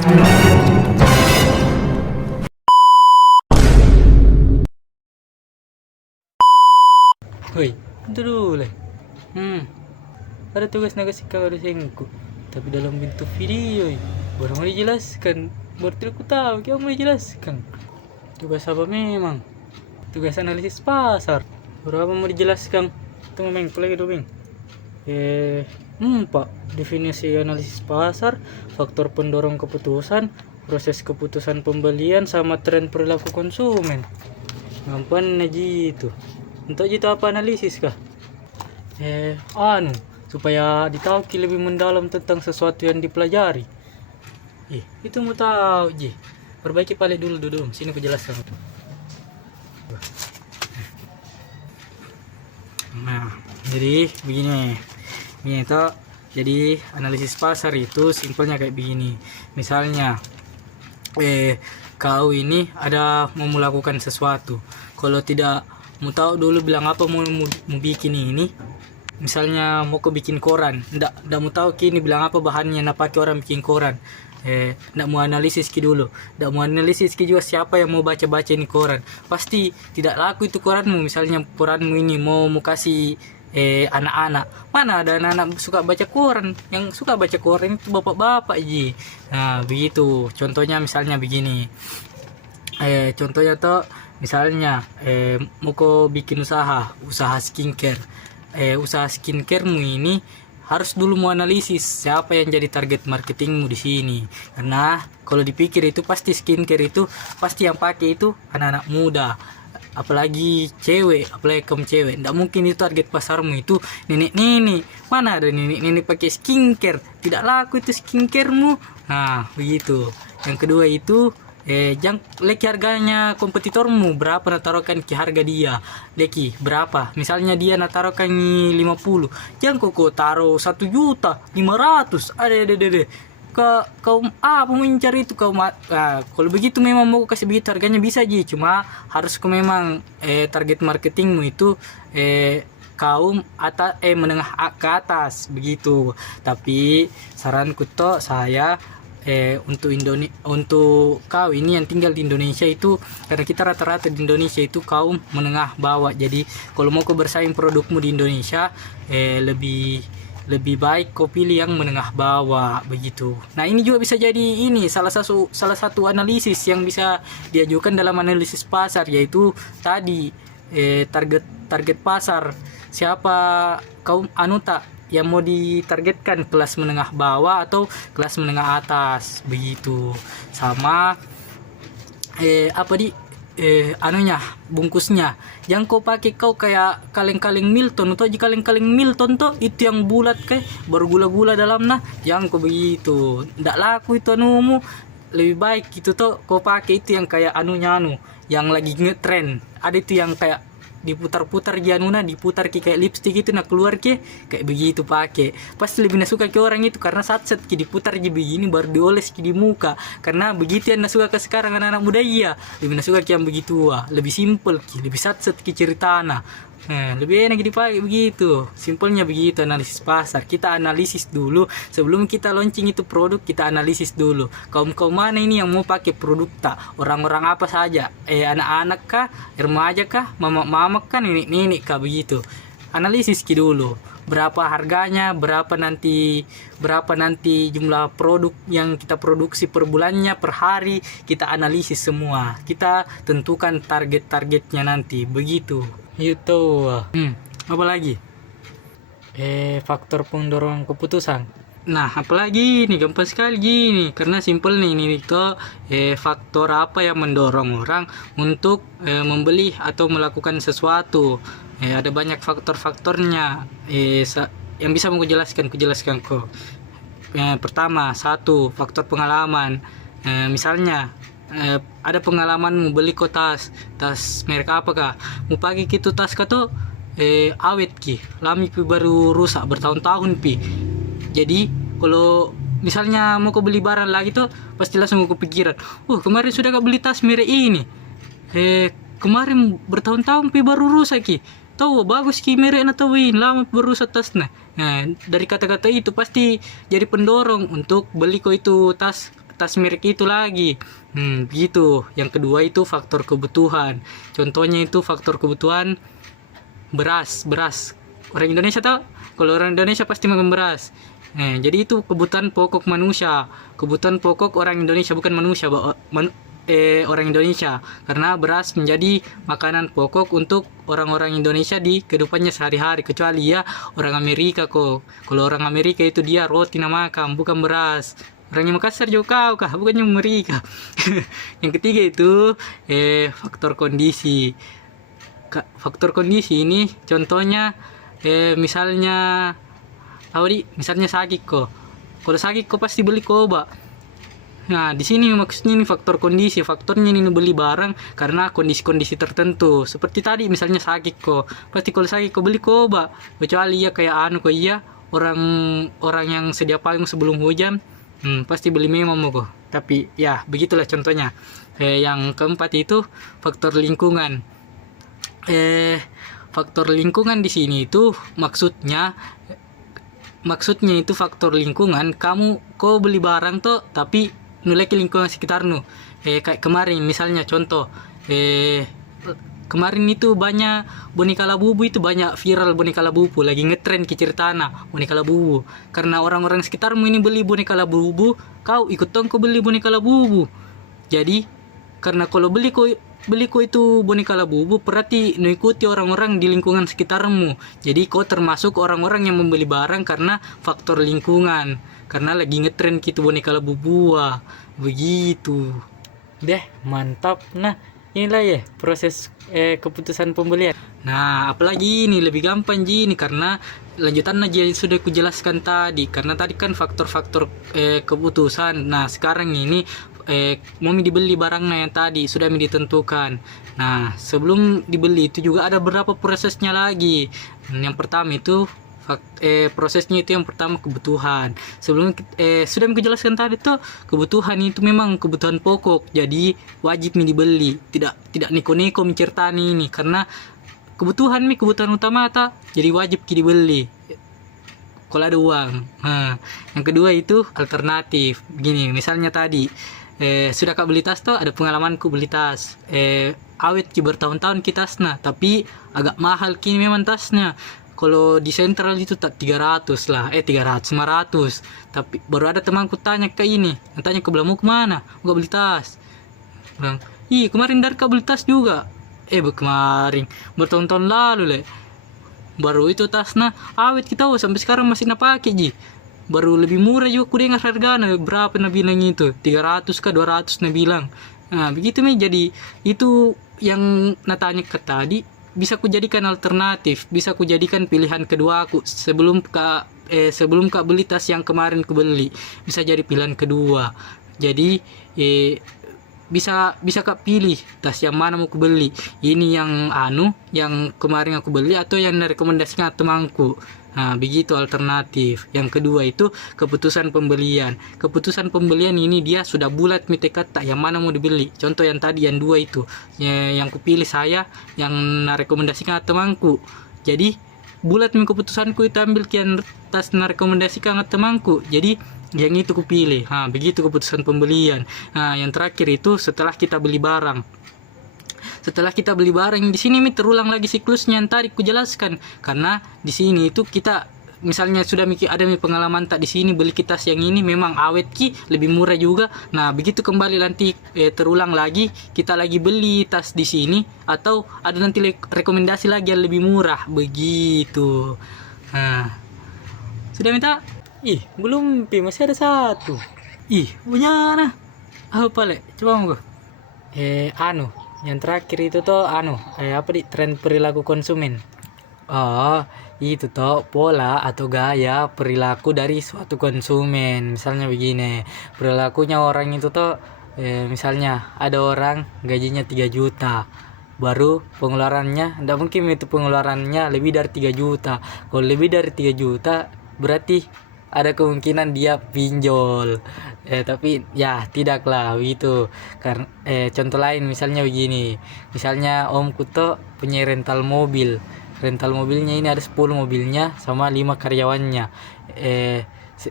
Woi, itu dulu. Ada tugas nagasi kau dosenku, tapi dalam bentuk video. Baru mau dijelaskan, baru tidak ku tahu, kau mau dijelaskan. Tugas apa memang? Tugas analisis pasar. Baru apa mau dijelaskan? Tunggu Bang, lagi dulu Bang. Pak, definisi analisis pasar, faktor pendorong keputusan, proses keputusan pembelian, sama tren perilaku konsumen. Ngapain aja itu? Untuk itu apa analisis kah? Supaya ditahu lebih mendalam tentang sesuatu yang dipelajari. Itu mau tahu ji. Perbaiki pale dulu. Sini aku jelaskan. Nah, jadi begini. Ini itu jadi analisis pasar itu simpelnya kayak begini. Misalnya kau ini ada mau melakukan sesuatu. Kalau tidak mau tahu dulu bilang apa mau bikin ini, misalnya mau bikin koran, ndak mau tahu kini bilang apa bahannya, nak pakai orang bikin koran, ndak mau analisis dulu, ndak mau analisis juga siapa yang mau baca ini koran, pasti tidak laku itu koranmu. Misalnya koranmu ini mau kasih anak-anak, mana ada anak-anak suka baca koran, yang suka baca koran itu bapak-bapak ji. Nah begitu contohnya, misalnya begini, contohnya tuh misalnya mau bikin usaha skincare. Usaha skincaremu ini harus dulu mau analisis siapa yang jadi target marketingmu di sini, karena kalau dipikir itu pasti skincare itu pasti yang pakai itu anak-anak muda, apalagi kaum cewek. Nggak mungkin itu target pasarmu itu nenek-nenek. Mana ada nenek-nenek pakai skincare, tidak laku itu skincaremu. Nah begitu. Yang kedua itu jangan leki harganya kompetitormu berapa, natarokan ki harga dia leki berapa. Misalnya dia natarokan 50, jangan kok taruh 1.500.000. Ada kau apa mencari itu kau. Kalau begitu memang mau kasih begitu harganya bisa ji, cuma harus kau memang target marketingmu itu kaum atas menengah ke atas begitu. Tapi saranku toh saya untuk kau ini yang tinggal di Indonesia itu, karena kita rata-rata di Indonesia itu kaum menengah bawah. Jadi kalau mau kau bersaing produkmu di Indonesia, lebih baik kau pilih yang menengah bawah begitu. Nah ini juga bisa jadi ini salah satu analisis yang bisa diajukan dalam analisis pasar, yaitu tadi target pasar siapa kaum yang mau ditargetkan, kelas menengah bawah atau kelas menengah atas begitu. Sama bungkusnya yang kau pakai kau kayak kaleng-kaleng Milton atau kaleng-kaleng Milton tuh itu yang bulat kayak baru gula-gula dalamnya, yang kau begitu ndak laku itu anumu. Lebih baik itu tuh kau pakai itu yang kayak yang lagi ngetren, ada itu yang kayak diputar-putar januna, diputar kayak lipstick itu keluar kayak begitu pakai, pasti lebih suka ke orang itu, karena saat diputar begini baru dioles di muka, karena begitu yang suka ke sekarang anak-anak muda. Lebih suka yang begitu, lebih simple lebih satset ceritana. Lebih enak dipakai begitu, simpelnya begitu analisis pasar. Kita analisis dulu sebelum kita launching itu produk, kita analisis dulu kaum mana ini yang mau pakai produk orang-orang apa saja, anak-anak kah, remaja kah, mama kan, nenek kah begitu. Analisis dulu berapa harganya, berapa nanti jumlah produk yang kita produksi per bulannya, per hari, kita analisis semua, kita tentukan targetnya nanti begitu. Itu apa lagi? Faktor pendorong keputusan. Nah apalagi ini gampang sekali gini, karena simple nih ini itu faktor apa yang mendorong orang untuk membeli atau melakukan sesuatu. Ada banyak faktornya yang bisa aku jelaskan kok. Pertama, satu faktor pengalaman. Misalnya ada pengalaman mau beli tas merek apa kah, mau pakai gitu tas kah tuh awet lami baru rusak bertahun-tahun jadi kalau misalnya mau beli barang lagi tuh pasti langsung kepikiran, kemarin sudah gak beli tas merek ini, kemarin bertahun-tahun baru rusak tahu bagus merek atau lama baru rusak tasnya. Nah dari kata-kata itu pasti jadi pendorong untuk beli itu tas tas merek itu lagi. Begitu. Yang kedua itu faktor kebutuhan. Contohnya itu faktor kebutuhan beras. Orang Indonesia tahu, kalau orang Indonesia pasti makan beras. Jadi itu kebutuhan pokok manusia, kebutuhan pokok orang Indonesia, bukan manusia, orang Indonesia, karena beras menjadi makanan pokok untuk orang-orang Indonesia di kehidupannya sehari-hari, kecuali ya orang Amerika kok. Kalau orang Amerika itu dia roti makan, bukan beras. Orangnya Makassar juga kah, bukannya Amerika. Yang ketiga itu faktor kondisi. Faktor kondisi ini contohnya misalnya misalnya sakit kok. Kalau sakit kok pasti beli obat. Nah, di sini maksudnya ini faktor kondisi. Faktornya ini beli barang karena kondisi-kondisi tertentu. Seperti tadi misalnya sakit kok. Pasti kalau sakit kok beli obat. Kecuali ya kayak orang yang sedia payung sebelum hujan, pasti beli memang kok. Tapi ya begitulah contohnya. Yang keempat itu faktor lingkungan. Faktor lingkungan di sini itu maksudnya itu faktor lingkungan. Kau beli barang tuh tapi nilai ke lingkungan sekitarmu. Kayak kemarin misalnya contoh, kemarin itu banyak boneka Labubu, itu banyak viral boneka Labubu, lagi ngetren ke ceritana boneka Labubu. Karena orang-orang sekitarmu ini beli boneka Labubu, kau ikut kau beli boneka Labubu. Jadi karena kalau beli kau itu boneka Labubu, berarti mengikuti orang-orang di lingkungan sekitarmu. Jadi kau termasuk orang-orang yang membeli barang karena faktor lingkungan, karena lagi ngetren gitu boneka Labubu. Begitu deh, mantap. Nah, inilah ya proses keputusan pembelian. Nah, apalagi ini lebih gampang ini karena lanjutan aja yang sudah kujelaskan tadi. Karena tadi kan faktor-faktor keputusan. Nah, sekarang ini mau dibeli barangnya yang tadi sudah ditentukan. Nah, sebelum dibeli itu juga ada beberapa prosesnya lagi. Yang pertama itu prosesnya itu yang pertama kebutuhan. Sebelum sudah kujelaskan tadi tuh, kebutuhan itu memang kebutuhan pokok. Jadi wajib dibeli. Tidak neko-neko mencertani ini karena kebutuhan utama tak. Jadi wajib dibeli. Kalau ada uang. Yang kedua itu alternatif. Begini, misalnya tadi sudah kak beli tas tuh, ada pengalamanku beli tas. Awet bertahun-tahun kita tasnya, tapi agak mahal kini memang tasnya. Kalau di sentral itu tak 300 lah, 500. Tapi baru ada temanku tanya ke ini, tanya ke mau kemana? Gak beli tas. Bilang, kemarin dari kak beli tas juga. Kemarin bertahun-tahun lalu le. Baru itu tasnya awet kita sampai sekarang masih napake ji. Baru lebih murah juga ku dengar harganya berapa na bilang itu, 300 ke 200 na bilang. Nah, begitu nih, jadi itu yang natanya ke tadi bisa kujadikan alternatif, bisa kujadikan pilihan kedua aku sebelum kak beli tas yang kemarin ku beli, bisa jadi pilihan kedua. Jadi bisa kak pilih tas yang mana mau ku beli, ini yang kemarin aku beli atau yang rekomendasikan temanku. Nah, begitu alternatif. Yang kedua itu keputusan pembelian. Keputusan pembelian ini dia sudah bulat tekad tak yang mana mau dibeli. Contoh yang tadi yang dua itu, yang kupilih saya, yang rekomendasikan temanku. Jadi bulat keputusanku itu ambil kian tas rekomendasikan temanku. Jadi yang itu kupilih. Begitu keputusan pembelian. Yang terakhir itu setelah kita beli barang. Setelah kita beli barang, di sini terulang lagi siklusnya yang tadi ku jelaskan. Karena di sini itu kita misalnya sudah ada pengalaman tak di sini beli tas yang ini memang awet lebih murah juga. Nah, begitu kembali nanti terulang lagi kita lagi beli tas di sini atau ada nanti rekomendasi lagi yang lebih murah begitu. Nah, sudah minta? Belum, masih ada satu. Punya nah. Apa le? Coba mau yang terakhir itu tuh tren perilaku konsumen. Itu tuh pola atau gaya perilaku dari suatu konsumen. Misalnya begini, perilakunya orang itu tuh misalnya ada orang gajinya 3 juta, baru pengeluarannya tidak mungkin itu pengeluarannya lebih dari 3 juta. Kalau lebih dari 3 juta berarti ada kemungkinan dia pinjol. Tapi ya tidaklah gitu. Karena contoh lain misalnya begini. Misalnya Om Kuto punya rental mobil. Rental mobilnya ini ada 10 mobilnya sama 5 karyawannya.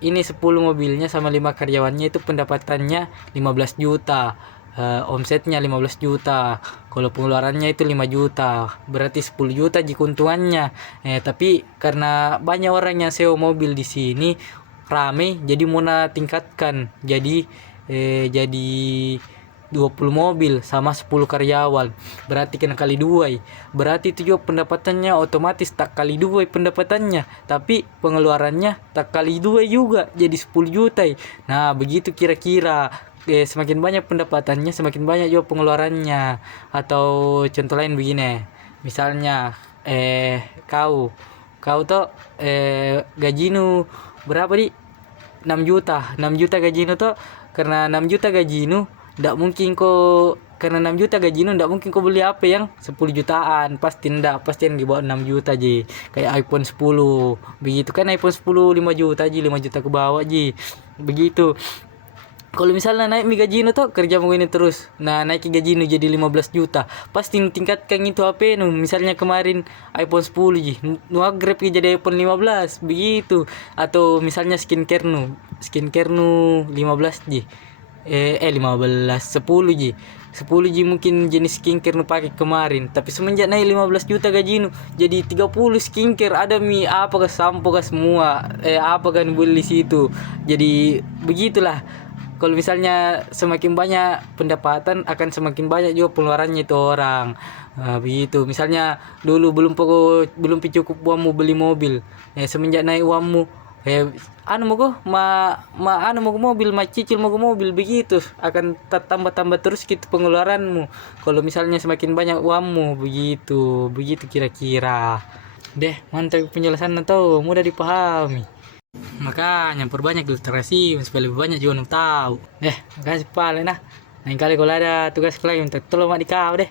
ini 10 mobilnya sama 5 karyawannya itu pendapatannya 15 juta. Omsetnya 15 juta. Kalau pengeluarannya itu 5 juta. Berarti 10 juta jika keuntungannya. Tapi karena banyak orang yang sewa mobil di sini rame, jadi mau tingkatkan. Jadi 20 mobil sama 10 karyawan. Berarti kena kali 2. Berarti itu juga pendapatannya otomatis tak kali 2 pendapatannya, tapi pengeluarannya tak kali 2 juga, jadi 10 juta. Nah, begitu kira-kira. Semakin banyak pendapatannya, semakin banyak juga pengeluarannya. Atau contoh lain begini. Misalnya kau tuh gajimu berapa di 6 juta. 6 juta gajimu tuh, karena 6 juta gajimu ndak mungkin kau, karena 6 juta gajimu ndak mungkin kau beli HP yang 10 jutaan. Pasti ndak, pasti yang di bawah 6 juta ji. Kayak iPhone 10. Begitu kan, iPhone 10 5 juta ji, 5 juta ke bawah ji. Begitu. Kalau misalnya naik gaji tuh kerja mau ini terus, nah naik gaji jadi 15 juta, pasti tingkatkan itu HP misalnya kemarin iPhone 10 ji, upgrade jadi iPhone 15 begitu. Atau misalnya skincare 15 ji, 15 10 ji, 10 ji mungkin jenis skincare pakai kemarin, tapi semenjak naik 15 juta gaji jadi 30 skincare, ada apakah sampo kah semua, apa kan beli situ. Jadi begitulah. Kalau misalnya semakin banyak pendapatan, akan semakin banyak juga pengeluarannya itu orang. Nah, begitu. Misalnya dulu belum cukup uangmu beli mobil. Semenjak naik uangmu, mau ke mobil, cicil mau ke mobil, begitu akan tambah terus gitu pengeluaranmu. Kalau misalnya semakin banyak uangmu, begitu kira-kira. Deh, mantap penjelasan tuh, mudah dipahami. Makanya perbanyak literasi supaya lebih banyak juga tahu. Makasih pala nah. Lain kali kalau ada tugas lagi minta tolong mak di kau deh.